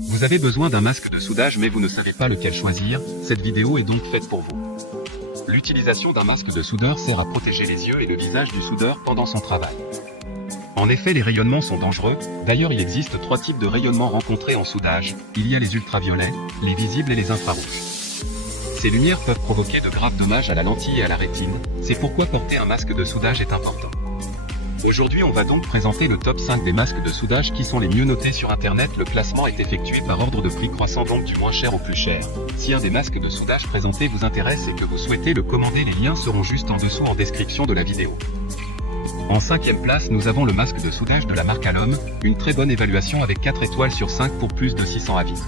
Vous avez besoin d'un masque de soudage mais vous ne savez pas lequel choisir, cette vidéo est donc faite pour vous. L'utilisation d'un masque de soudeur sert à protéger les yeux et le visage du soudeur pendant son travail. En effet, les rayonnements sont dangereux, d'ailleurs il existe 3 types de rayonnements rencontrés en soudage, il y a les ultraviolets, les visibles et les infrarouges. Ces lumières peuvent provoquer de graves dommages à la lentille et à la rétine, c'est pourquoi porter un masque de soudage est important. Aujourd'hui on va donc présenter le top 5 des masques de soudage qui sont les mieux notés sur internet. Le classement est effectué par ordre de prix croissant, donc du moins cher au plus cher. Si un des masques de soudage présentés vous intéresse et que vous souhaitez le commander, les liens seront juste en dessous en description de la vidéo. En 5e place, nous avons le masque de soudage de la marque Alom, une très bonne évaluation avec 4 étoiles sur 5 pour plus de 600 avis.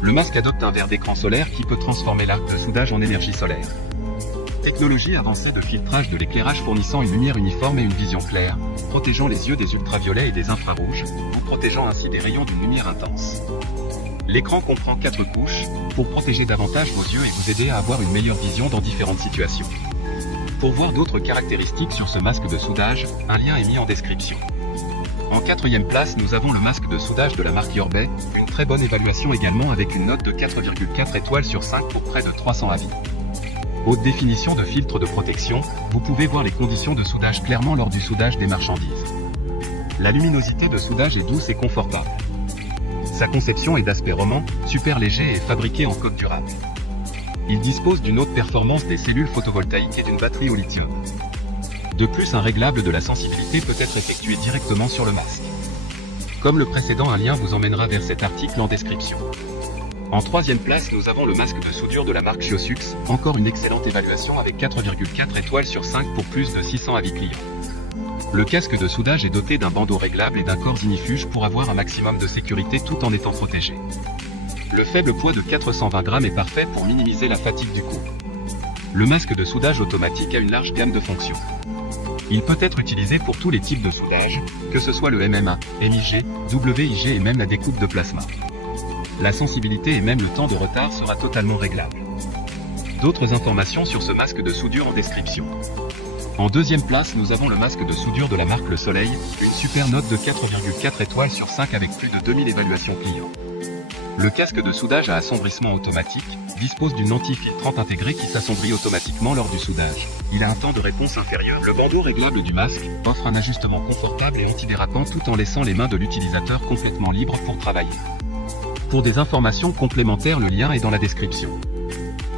Le masque adopte un verre d'écran solaire qui peut transformer l'arc de soudage en énergie solaire. Technologie avancée de filtrage de l'éclairage fournissant une lumière uniforme et une vision claire, protégeant les yeux des ultraviolets et des infrarouges, vous protégeant ainsi des rayons d'une lumière intense. L'écran comprend 4 couches, pour protéger davantage vos yeux et vous aider à avoir une meilleure vision dans différentes situations. Pour voir d'autres caractéristiques sur ce masque de soudage, un lien est mis en description. En 4e place, nous avons le masque de soudage de la marque Yorbay, une très bonne évaluation également avec une note de 4,4 étoiles sur 5 pour près de 300 avis. Haute définition de filtre de protection, vous pouvez voir les conditions de soudage clairement lors du soudage des marchandises. La luminosité de soudage est douce et confortable. Sa conception est d'aspect roman, super léger et fabriqué en coque durable. Il dispose d'une haute performance des cellules photovoltaïques et d'une batterie au lithium. De plus, un réglable de la sensibilité peut être effectué directement sur le masque. Comme le précédent, un lien vous emmènera vers cet article en description. En 3e place, nous avons le masque de soudure de la marque Chiosux, encore une excellente évaluation avec 4,4 étoiles sur 5 pour plus de 600 avis clients. Le casque de soudage est doté d'un bandeau réglable et d'un corps ignifuge pour avoir un maximum de sécurité tout en étant protégé. Le faible poids de 420 grammes est parfait pour minimiser la fatigue du cou. Le masque de soudage automatique a une large gamme de fonctions. Il peut être utilisé pour tous les types de soudage, que ce soit le MMA, MIG, WIG et même la découpe de plasma. La sensibilité et même le temps de retard sera totalement réglable. D'autres informations sur ce masque de soudure en description. En 2e place, nous avons le masque de soudure de la marque Le Soleil, une super note de 4,4 étoiles sur 5 avec plus de 2000 évaluations clients. Le casque de soudage à assombrissement automatique dispose d'une lentille filtrante intégrée qui s'assombrit automatiquement lors du soudage. Il a un temps de réponse inférieur. Le bandeau réglable du masque offre un ajustement confortable et antidérapant tout en laissant les mains de l'utilisateur complètement libres pour travailler. Pour des informations complémentaires, le lien est dans la description.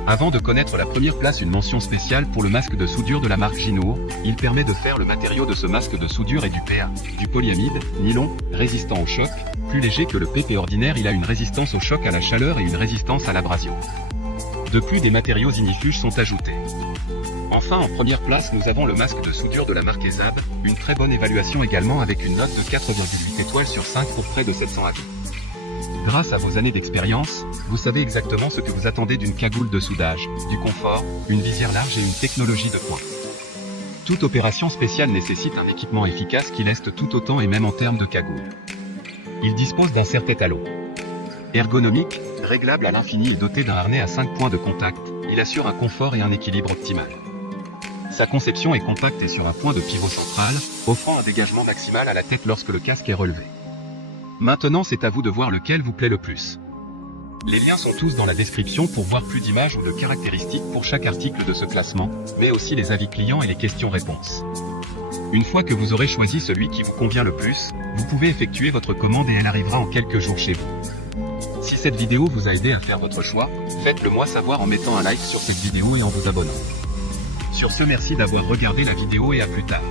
Avant de connaître la première place, une mention spéciale pour le masque de soudure de la marque Ginour. Il permet de faire le matériau de ce masque de soudure est du PA, du polyamide, nylon, résistant au choc. Plus léger que le PP ordinaire, il a une résistance au choc, à la chaleur et une résistance à l'abrasion. De plus, des matériaux ignifuges sont ajoutés. Enfin, en première place, nous avons le masque de soudure de la marque Ezab, une très bonne évaluation également avec une note de 4,8 étoiles sur 5 pour près de 700 avis. Grâce à vos années d'expérience, vous savez exactement ce que vous attendez d'une cagoule de soudage, du confort, une visière large et une technologie de pointe. Toute opération spéciale nécessite un équipement efficace qui laisse tout autant et même en termes de cagoule. Il dispose d'un serre-tête à l'eau. Ergonomique, réglable à l'infini et doté d'un harnais à 5 points de contact, il assure un confort et un équilibre optimal. Sa conception est compacte et sur un point de pivot central, offrant un dégagement maximal à la tête lorsque le casque est relevé. Maintenant, c'est à vous de voir lequel vous plaît le plus. Les liens sont tous dans la description pour voir plus d'images ou de caractéristiques pour chaque article de ce classement, mais aussi les avis clients et les questions-réponses. Une fois que vous aurez choisi celui qui vous convient le plus, vous pouvez effectuer votre commande et elle arrivera en quelques jours chez vous. Si cette vidéo vous a aidé à faire votre choix, faites-le moi savoir en mettant un like sur cette vidéo et en vous abonnant. Sur ce, merci d'avoir regardé la vidéo et à plus tard.